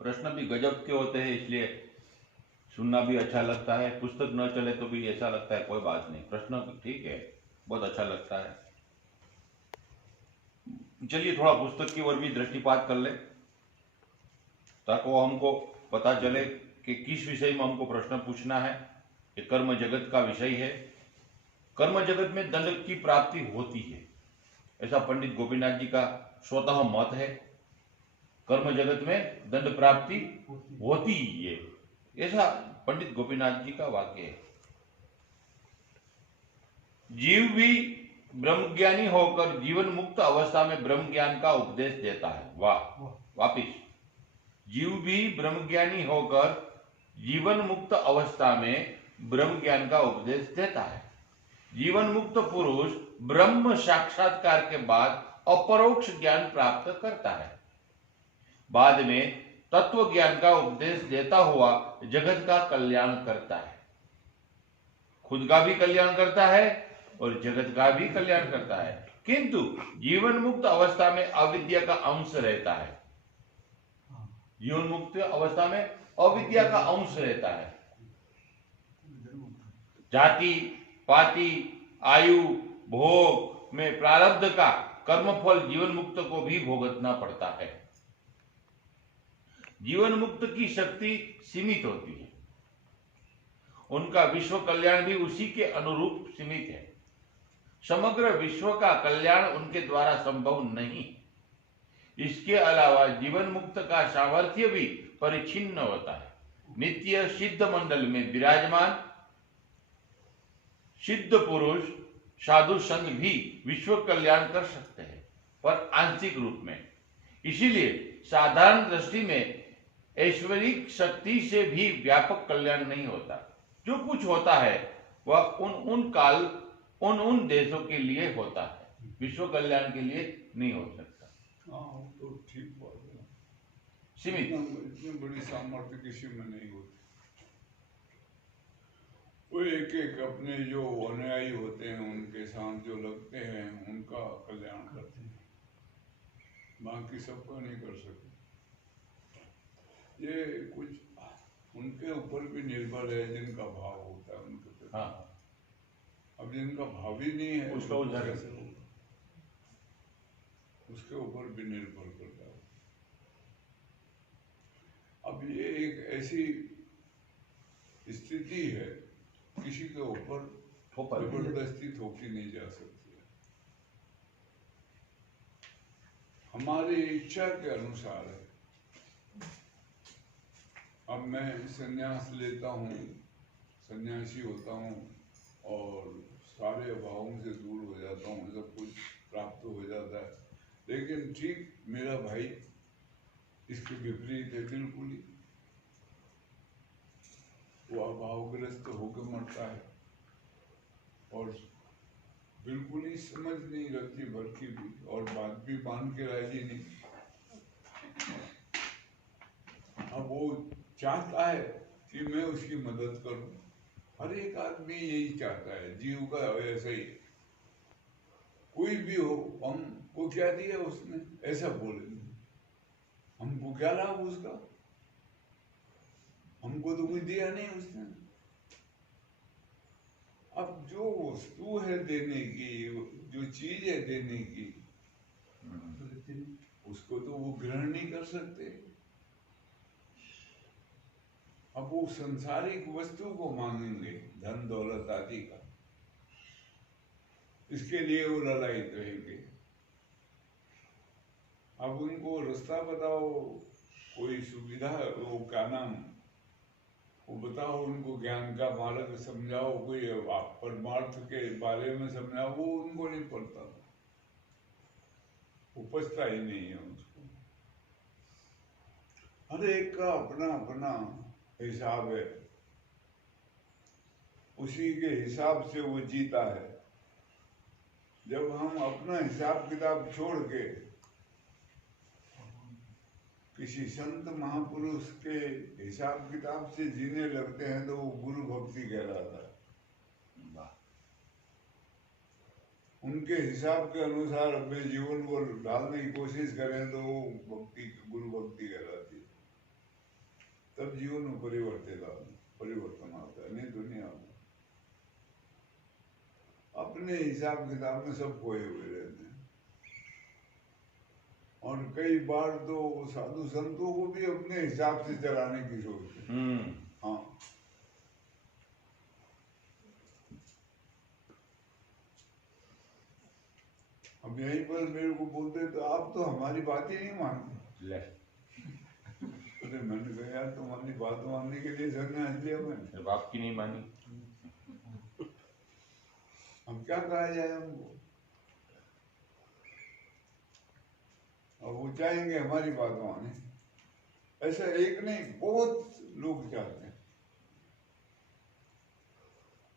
प्रश्न भी गजब के होते हैं, इसलिए सुनना भी अच्छा लगता है। पुस्तक न चले तो भी ऐसा लगता है कोई बात नहीं, प्रश्न ठीक है, बहुत अच्छा लगता है। चलिए थोड़ा पुस्तक की ओर भी दृष्टिपात कर ले, ताकि वो हमको पता चले कि किस विषय में हमको प्रश्न पूछना है। ये कर्म जगत का विषय है। कर्म जगत में दंड की प्राप्ति होती है, ऐसा पंडित गोपीनाथ जी का स्वतः मत है। कर्म जगत में दंड प्राप्ति होती ही है, ऐसा पंडित गोपीनाथ जी का वाक्य है। जीव भी ब्रह्मज्ञानी होकर जीवन मुक्त अवस्था में ब्रह्म ज्ञान का उपदेश देता है। वाह, वापिस, जीव भी ब्रह्मज्ञानी होकर जीवन मुक्त अवस्था में ब्रह्म ज्ञान का उपदेश देता है। जीवन मुक्त पुरुष ब्रह्म साक्षात्कार के बाद अपरोक्ष ज्ञान प्राप्त करता है। बाद में तत्व ज्ञान का उपदेश देता हुआ जगत का कल्याण करता है। खुद का भी कल्याण करता है और जगत का भी कल्याण करता है, किंतु जीवन मुक्त अवस्था में अविद्या का अंश रहता है। जीवन मुक्त अवस्था में अविद्या का अंश रहता है। जाति पाति आयु भोग में प्रारब्ध का कर्मफल जीवन मुक्त को भी भोगतना पड़ता है। जीवन मुक्त की शक्ति सीमित होती है, उनका विश्व कल्याण भी उसी के अनुरूप सीमित है। समग्र विश्व का कल्याण उनके द्वारा संभव नहीं। इसके अलावा जीवन मुक्त का सामर्थ्य भी परिच्छिन्न होता है। नित्य सिद्ध मंडल में विराजमान सिद्ध पुरुष साधु संत भी विश्व कल्याण कर सकते हैं, पर आंशिक रूप में। इसीलिए साधारण दृष्टि में ऐश्वरिक शक्ति से भी व्यापक कल्याण नहीं होता। जो कुछ होता है वह उन देशों के लिए होता है, विश्व कल्याण के लिए नहीं हो सकता। हाँ, तो ठीक बात है। सीमित, इतनी बड़ी सामर्थ्य किसी में नहीं होती। वो एक एक अपने जो अनुयायी होते हैं उनके साथ जो लगते हैं उनका कल्याण करते हैं, बाकी सबका नहीं कर सकते। ये कुछ उनके ऊपर भी निर्भर है, जिनका भाव होता है उनके प्रति। हाँ, अब जिनका भाव ही नहीं है उसका उदाहरण कैसे होगा, उसके ऊपर भी निर्भर करता है। अब ये एक ऐसी स्थिति है, किसी के ऊपर जबरदस्ती थोपी नहीं जा सकती है। हमारी इच्छा के अनुसार है। अब मैं संन्यास लेता हूँ, सन्यासी होता हूँ और सारे अभावों से दूर हो जाता हूँ, सब कुछ प्राप्त हो जाता है, लेकिन ठीक मेरा भाई इसके विपरीत है बिल्कुल ही। वो अभावग्रस्त होकर मरता है और बिल्कुल ही समझ नहीं रखती भरती भी, और बात भी मान के राजी नहीं। अब वो चाहता है कि मैं उसकी मदद करूं। हर एक आदमी यही चाहता है, जीव का ऐसा ही। कोई भी हो, हमको क्या दिया उसने, ऐसा बोलेंगे। हमको क्या लाभ उसका, हमको तो कुछ दिया नहीं उसने। अब जो वस्तु है देने की, जो चीज है देने की, उसको तो वो ग्रहण नहीं कर सकते। अब वो संसारिक वस्तु को मांगेंगे, धन दौलत आदि का, इसके लिए वो ललायित रहेंगे। अब उनको रास्ता बताओ, कोई सुविधा, वो क्या नाम, वो बताओ, उनको ज्ञान का मार्ग समझाओ, कोई परमार्थ के बारे में समझाओ, वो उनको नहीं पड़ता, उपजता ही नहीं है उसको। हर एक का अपना अपना हिसाब है, उसी के हिसाब से वो जीता है। जब हम अपना हिसाब किताब छोड़ के किसी संत महापुरुष के हिसाब किताब से जीने लगते हैं तो वो गुरु भक्ति कहलाता है। उनके हिसाब के अनुसार अपने जीवन को ढालने की कोशिश करें तो वो भक्ति, गुरु भक्ति कहलाती है। तब जीवन में परिवर्तन आता है, नहीं तो नहीं आता। अपने हिसाब किताब में सब खोए हुए रहते हैं, और कई बार तो साधु संतों को भी अपने हिसाब से चलाने की सोचते हैं। हाँ, अब यहीं पर मेरे को बोलते तो आप तो हमारी बात ही नहीं मानते। ले अरे मैंने कहा यार तुम्हारी बात मानने के लिए संन्यास लिया मैंने, जब आपकी नहीं मानी हम क्या कहा जाए हमको। अब वो चाहेंगे हमारी बात माने, ऐसा एक नहीं बहुत लोग चाहते हैं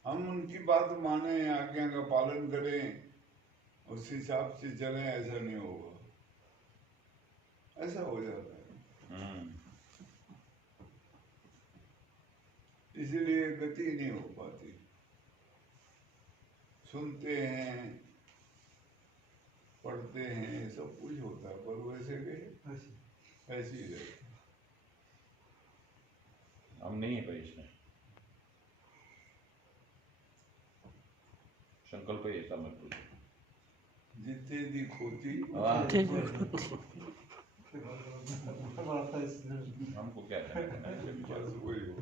हम उनकी बात माने, आज्ञा का पालन करें, उस हिसाब से चलें। ऐसा नहीं होगा, ऐसा हो जाता है, इसलिए गति नहीं हो पाती। सुनते हैं, पढ़ते हैं, सब कुछ होता है, पर वैसे के ऐसे ही रहते। हम नहीं है भाई इसमें संकल्प ही ऐसा मत पूछो। जितने दी खोती हमको क्या करना है, बस वही हो।